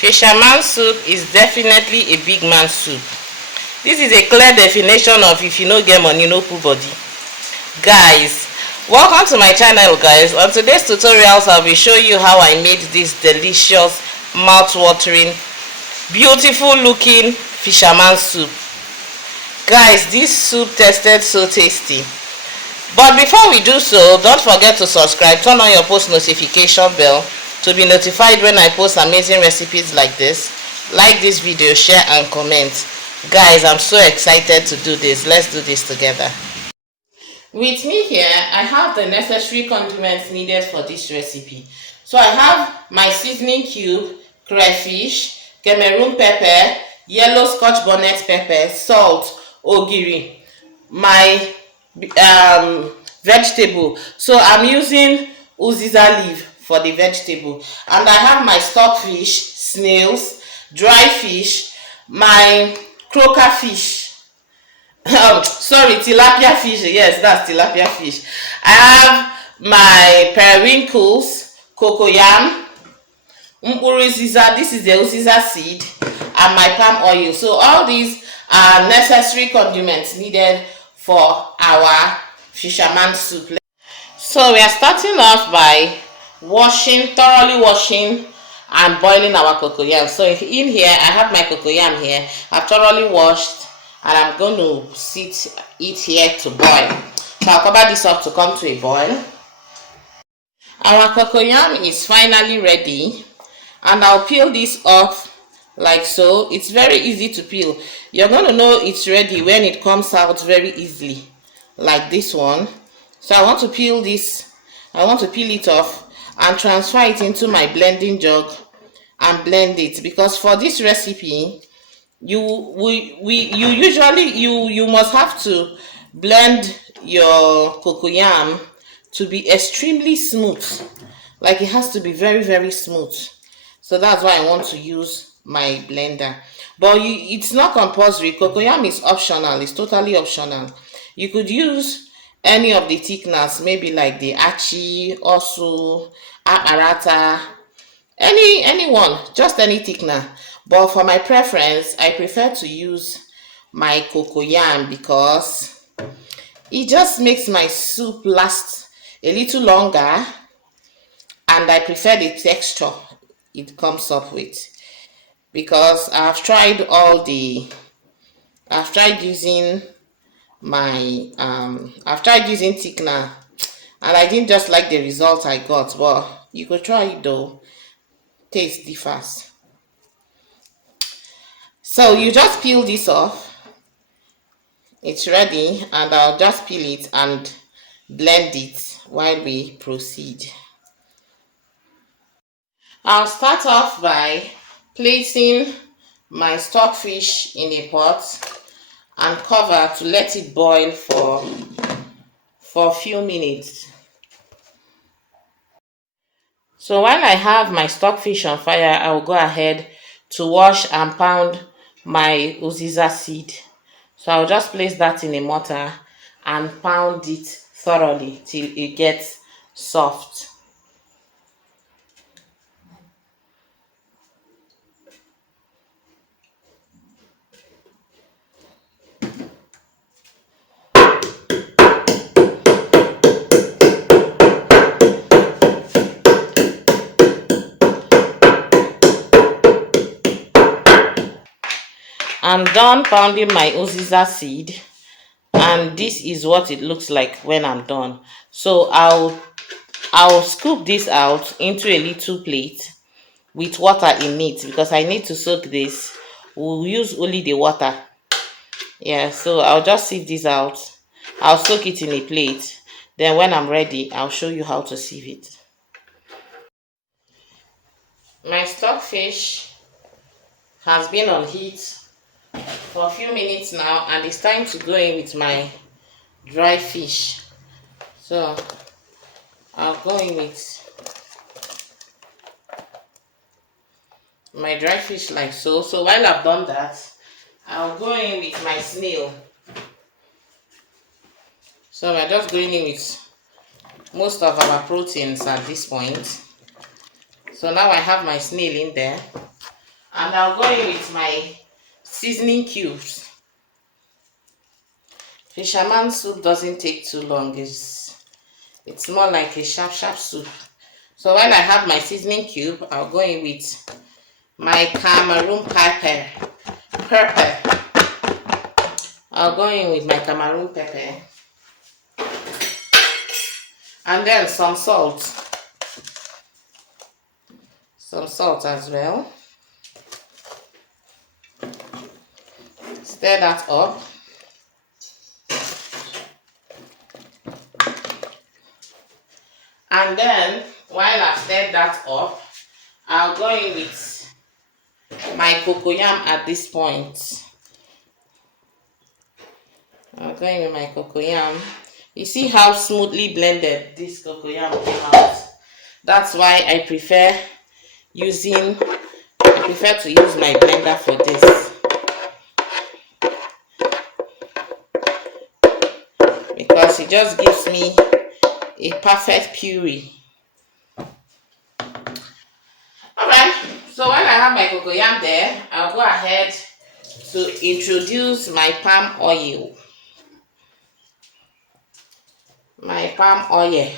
Fisherman soup is definitely a big man soup. This is a clear definition of if you no get money, no put body. Guys, welcome to my channel guys. On today's tutorials, I'll be showing you how I made this delicious, mouth-watering, beautiful looking fisherman soup. Guys, this soup tasted so tasty. But before we do so, don't forget to subscribe, turn on your post notification bell to be notified when I post amazing recipes like this. Like this video, share and comment. Guys, I'm so excited to do this. Let's do this together. With me here, I have the necessary condiments needed for this recipe. So I have my seasoning cube, crayfish, Cameroon pepper, yellow Scotch bonnet pepper, salt, ogiri, my vegetable. So I'm using uziza leaf for the vegetable, and I have my stockfish, snails, dry fish, my croaker fish, sorry, tilapia fish. Yes, that's tilapia fish. I have my periwinkles, cocoyam, uziza, this is the uziza seed, and my palm oil. So all these are necessary condiments needed for our fisherman soup. So we are starting off by thoroughly washing and boiling our cocoyam. So in here I have my cocoyam here. I've thoroughly washed and I'm going to sit it here to boil. So I'll cover this up to come to a boil. Our cocoyam is finally ready, and I'll peel this off like so. It's very easy to peel. You're going to know it's ready when it comes out very easily, like this one. So I want to peel this, I want to peel it off and transfer it into my blending jug and blend it, because for this recipe you must have to blend your cocoyam to be extremely smooth. Like, it has to be very, very smooth. So that's why I want to use my blender. But it's not compulsory. Cocoyam is optional. It's totally optional. You could use any of the thickeners, maybe like the achi, osu, aparata, anyone, just any thickener. But for my preference, I prefer to use my cocoyam because it just makes my soup last a little longer, and I prefer the texture it comes up with, because I've tried using my I've tried using thickener and I didn't just like the result I got. But you could try it though, taste differs. So you just peel this off, it's ready, and I'll just peel it and blend it while we proceed. I'll start off by placing my stockfish in a pot and cover to let it boil for a few minutes. So while I have my stockfish on fire, I will go ahead to wash and pound my uziza seed. So I'll just place that in a mortar and pound it thoroughly till it gets soft. I'm done pounding my uziza seed, and this is what it looks like when I'm done. So I'll scoop this out into a little plate with water in it, because I need to soak this. We'll use only the water. Yeah, so I'll just sieve this out. I'll soak it in a plate. Then when I'm ready, I'll show you how to sieve it. My stockfish has been on heat for a few minutes now, and it's time to go in with my dry fish. So I'll go in with my dry fish like so. So while I've done that, I'll go in with my snail. So we're just going in with most of our proteins at this point. So now I have my snail in there. And I'll go in with my seasoning cubes. Fisherman soup doesn't take too long. It's more like a sharp soup. So while I have my seasoning cube, I'll go in with my Cameroon pepper. I'll go in with my Cameroon pepper. And then some salt. Some salt as well. Stir that up. And then, while I've stirred that up, I'll go in with my cocoyam at this point. I'll go in with my cocoyam. You see how smoothly blended this cocoyam came out? That's why I prefer to use my blender for this. Because it just gives me a perfect puree. Alright, so when I have my cocoyam there, I'll go ahead to introduce my palm oil. My palm oil.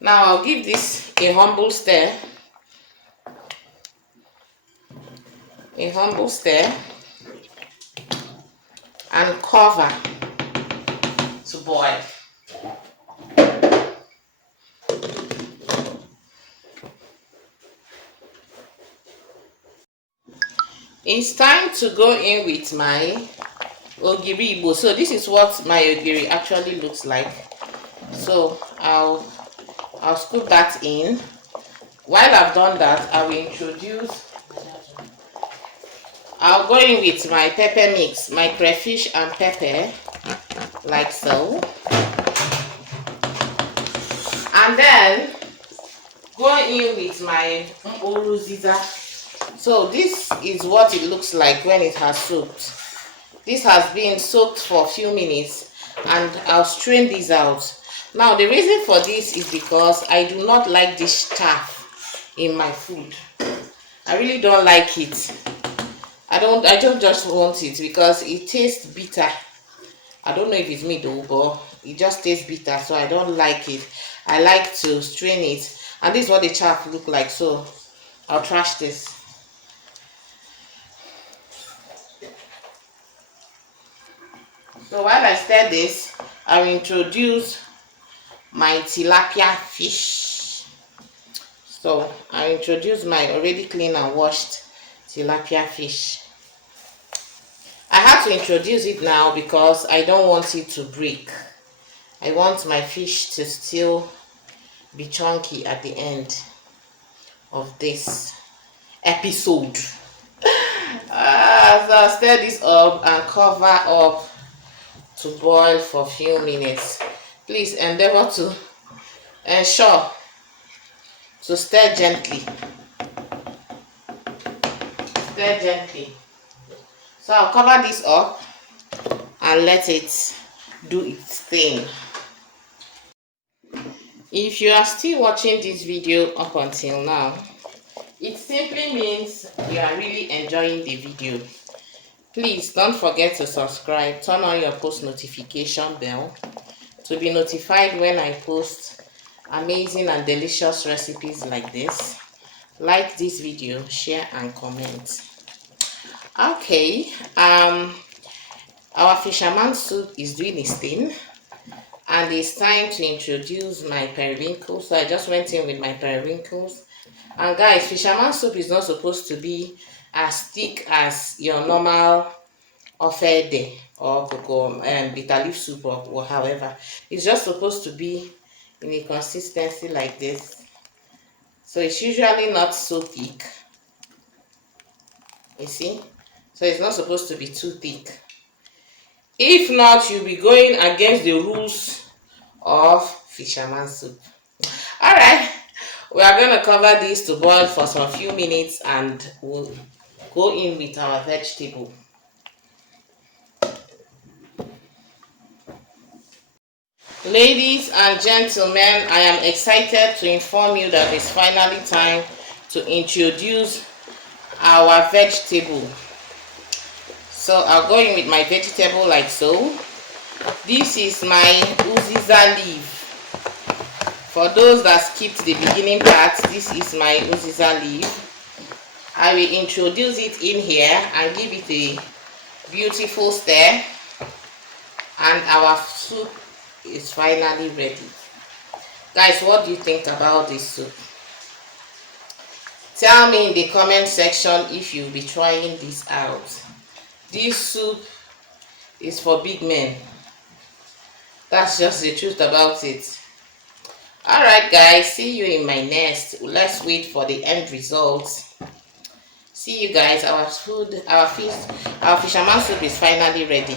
Now I'll give this a humble stir. And cover to boil. It's time to go in with my ogiri igbo. So this is what my ogiri actually looks like. So I'll scoop that in. While I've done that, I'll go in with my pepper mix, my crayfish and pepper, like so. And then go in with my ziza. So this is what it looks like when it has soaked. This has been soaked for a few minutes, and I'll strain this out. Now the reason for this is because I do not like this chaff in my food. I really don't like it. I don't just want it because it tastes bitter. I don't know if it's me though, but it just tastes bitter, so I don't like it. I like to strain it, and this is what the chaff look like. So I'll trash this. So while I stir this, I'll introduce my tilapia fish. So I introduce my already clean and washed tilapia fish. I have to introduce it now because I don't want it to break. I want my fish to still be chunky at the end of this episode. So I'll stir this up and cover up to boil for a few minutes. Please endeavor to ensure to stir gently. Stir gently. So I'll cover this up and let it do its thing. If you are still watching this video up until now, it simply means you are really enjoying the video. Please don't forget to subscribe, turn on your post notification bell to be notified when I post amazing and delicious recipes like this. Like this video, share and comment. Okay, our fisherman soup is doing its thing, and it's time to introduce my periwinkles. So I just went in with my periwinkles. And guys, fisherman soup is not supposed to be as thick as your normal ofede or cocoa bitter leaf soup or however. It's just supposed to be in a consistency like this. So it's usually not so thick. You see? So it's not supposed to be too thick. If not, you'll be going against the rules of fisherman soup. Alright, we are going to cover this to boil for some few minutes, and we'll go in with our vegetable. Ladies and gentlemen, I am excited to inform you that it's finally time to introduce our vegetable. So I'll go in with my vegetable like so. This is my uziza leaf. For those that skipped the beginning part, this is my uziza leaf. I will introduce it in here and give it a beautiful stir, and our soup is finally ready. Guys, what do you think about this soup? Tell me in the comment section if you'll be trying this out. This soup is for big men. That's just the truth about it. Alright guys, see you in my next. Let's wait for the end results. See you guys. Our fisherman soup is finally ready.